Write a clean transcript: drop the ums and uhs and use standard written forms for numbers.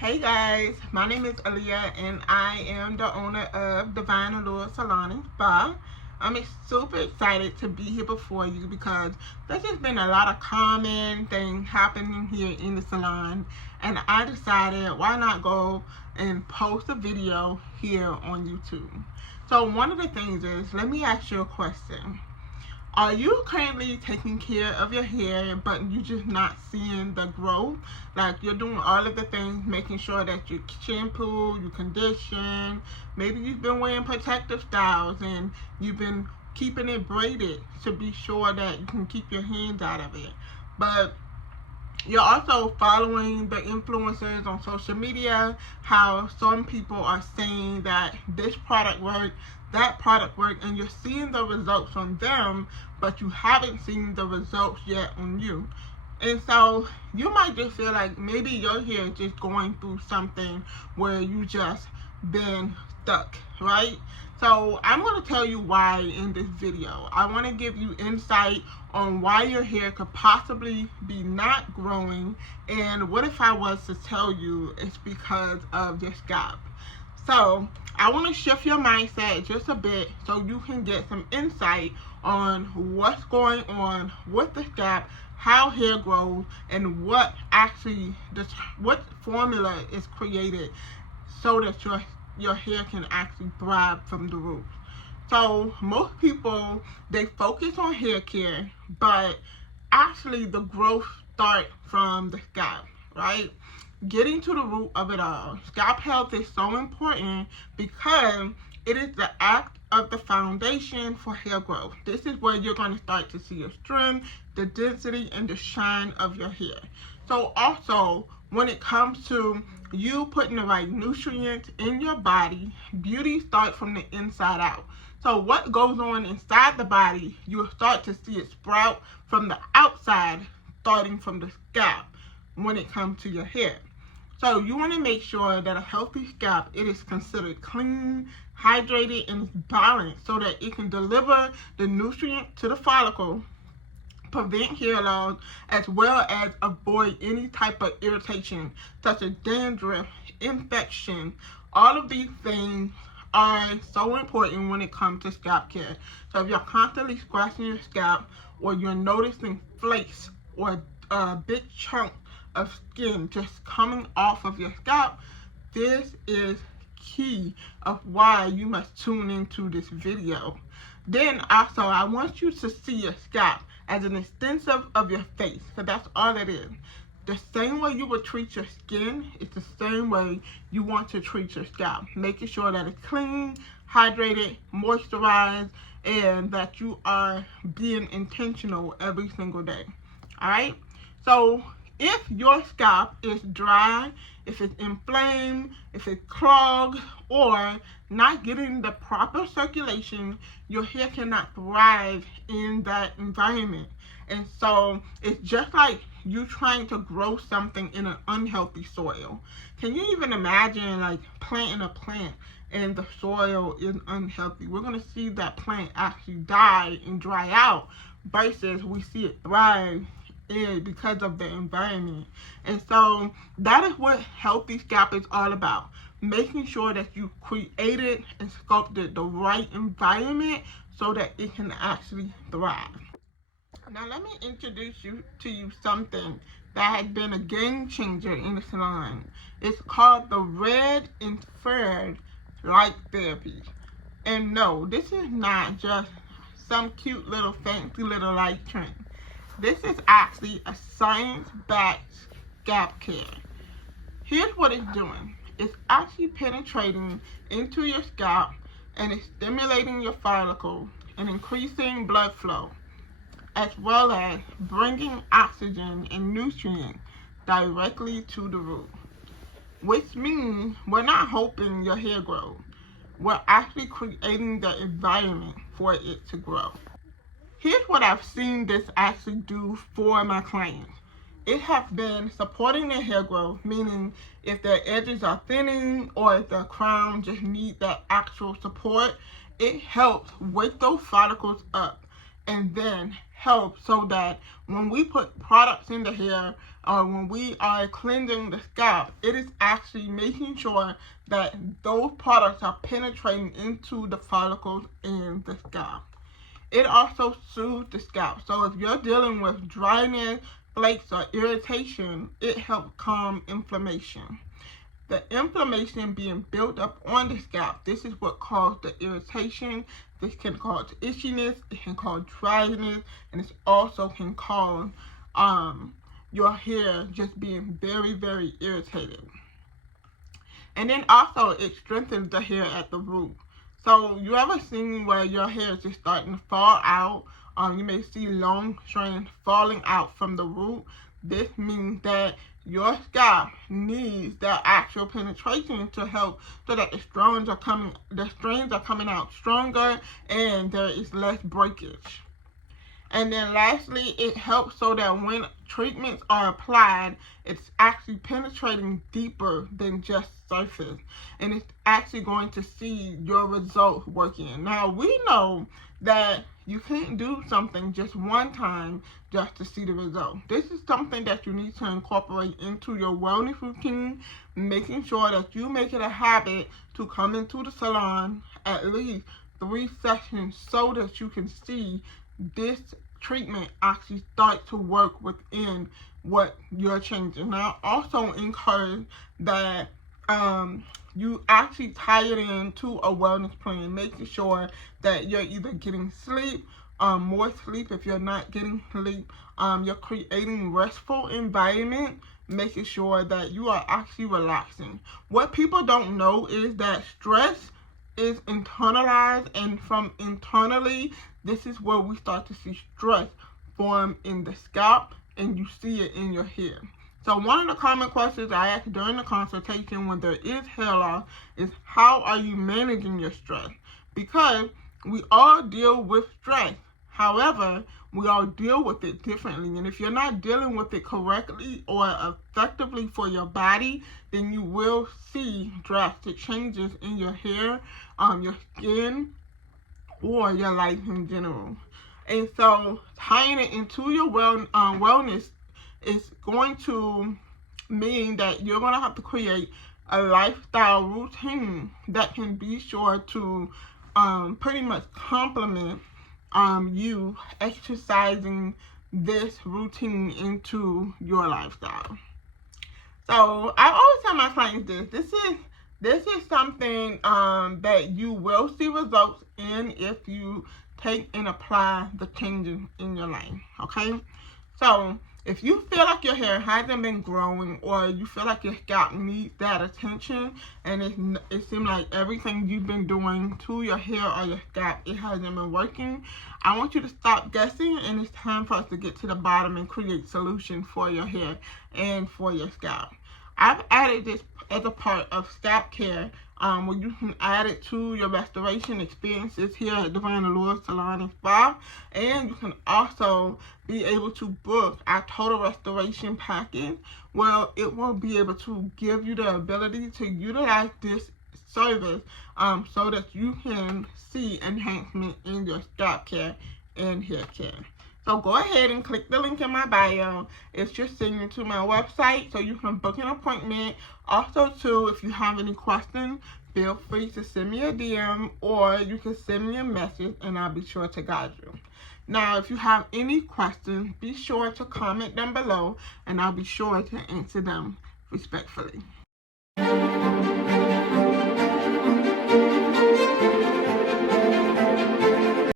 Hey guys, my name is Allure and I am the owner of Allure Salon and Spa. I'm super excited to be here before you because there's just been a lot of common things happening here in the salon, and I decided why not go and post a video here on YouTube. So one of the things is, let me ask you a question. Are you currently taking care of your hair, but you're just not seeing the growth? Like, you're doing all of the things, making sure that you shampoo, you condition. Maybe you've been wearing protective styles and you've been keeping it braided to be sure that you can keep your hands out of it. But you're also following the influencers on social media, how some people are saying that this product worked, that product worked, and you're seeing the results on them, but you haven't seen the results yet on you. And so you might just feel like maybe your hair is just going through something where you just been stuck, right? So I'm going to tell you why in this video. I want to give you insight on why your hair could possibly be not growing, and what if I was to tell you it's because of your scalp. So I want to shift your mindset just a bit so you can get some insight on what's going on with the scalp, how hair grows, and what formula is created so that your hair can actually thrive from the roots. So most people, they focus on hair care, but actually the growth starts from the scalp, right? Getting to the root of it all. Scalp health is so important because it is the act of the foundation for hair growth. This is where you're going to start to see your strength, the density, and the shine of your hair. So also, when it comes to you putting the right nutrients in your body, beauty starts from the inside out. So what goes on inside the body, you'll start to see it sprout from the outside, starting from the scalp when it comes to your hair. So you want to make sure that a healthy scalp, it is considered clean, hydrated, and balanced so that it can deliver the nutrient to the follicle, prevent hair loss, as well as avoid any type of irritation such as dandruff, infection. All of these things are so important when it comes to scalp care. So if you're constantly scratching your scalp, or you're noticing flakes or a big chunk of skin just coming off of your scalp, this is key of why you must tune into this video. Then also, I want you to see your scalp as an extension of your face, so that's all it is. The same way you would treat your skin is the same way you want to treat your scalp, making sure that it's clean, hydrated, moisturized, and that you are being intentional every single day. Alright? So if your scalp is dry, if it's inflamed, if it's clogged, or not getting the proper circulation, your hair cannot thrive in that environment. And so it's just like you trying to grow something in an unhealthy soil. Can you even imagine like planting a plant and the soil is unhealthy? We're going to see that plant actually die and dry out versus we see it thrive because of the environment. And so that is what healthy scalp is all about. Making sure that you created and sculpted the right environment so that it can actually thrive. Now let me introduce you to something that has been a game changer in the salon. It's called the red infrared light therapy. And no, this is not just some cute little fancy little light trend. This is actually a science-backed scalp care. Here's what it's doing. It's actually penetrating into your scalp, and it's stimulating your follicle and increasing blood flow, as well as bringing oxygen and nutrients directly to the root. Which means we're not hoping your hair grows. We're actually creating the environment for it to grow. Here's what I've seen this actually do for my clients. It has been supporting their hair growth, meaning if their edges are thinning or if their crown just needs that actual support, it helps wake those follicles up and then help so that when we put products in the hair, or when we are cleansing the scalp, it is actually making sure that those products are penetrating into the follicles and the scalp. It also soothes the scalp. So if you're dealing with dryness, flakes, or irritation, it helps calm inflammation. The inflammation being built up on the scalp, this is what causes the irritation. This can cause itchiness, it can cause dryness, and it also can cause your hair just being very, very irritated. And then also it strengthens the hair at the root. So you ever seen where your hair is just starting to fall out? You may see long strands falling out from the root. This means that your scalp needs the actual penetration to help so that the strands are coming out stronger and there is less breakage. And then lastly, it helps so that when treatments are applied, it's actually penetrating deeper than just surface. And it's actually going to see your results working. Now, we know that you can't do something just one time just to see the result. This is something that you need to incorporate into your wellness routine, making sure that you make it a habit to come into the salon at least 3 sessions so that you can see this treatment actually start to work within what you're changing. Now, also encourage that you actually tie it into a wellness plan, making sure that you're either getting sleep, more sleep if you're not getting sleep, you're creating restful environment, making sure that you are actually relaxing. What people don't know is that stress is internalized, and from internally, this is where we start to see stress form in the scalp, and you see it in your hair. So one of the common questions I ask during the consultation when there is hair loss is, how are you managing your stress? Because we all deal with stress. However, we all deal with it differently. And if you're not dealing with it correctly or effectively for your body, then you will see drastic changes in your hair, your skin, or your life in general. And so tying it into your wellness is going to mean that you're going to have to create a lifestyle routine that can be sure to pretty much complement you exercising this routine into your lifestyle. So I always tell my clients this is something that you will see results in if you take and apply the changes in your life. Okay, so if you feel like your hair hasn't been growing, or you feel like your scalp needs that attention, and it seems like everything you've been doing to your hair or your scalp, it hasn't been working, I want you to stop guessing, and it's time for us to get to the bottom and create solutions for your hair and for your scalp. I've added this as a part of scalp care, where you can add it to your restoration experiences here at Divine Allure Salon and Spa, and you can also be able to book our total restoration package, where it will be able to give you the ability to utilize this service so that you can see enhancement in your scalp care and hair care. So go ahead and click the link in my bio. It's just sending you to my website so you can book an appointment. Also, too, if you have any questions, feel free to send me a DM, or you can send me a message and I'll be sure to guide you. Now, if you have any questions, be sure to comment down below and I'll be sure to answer them respectfully.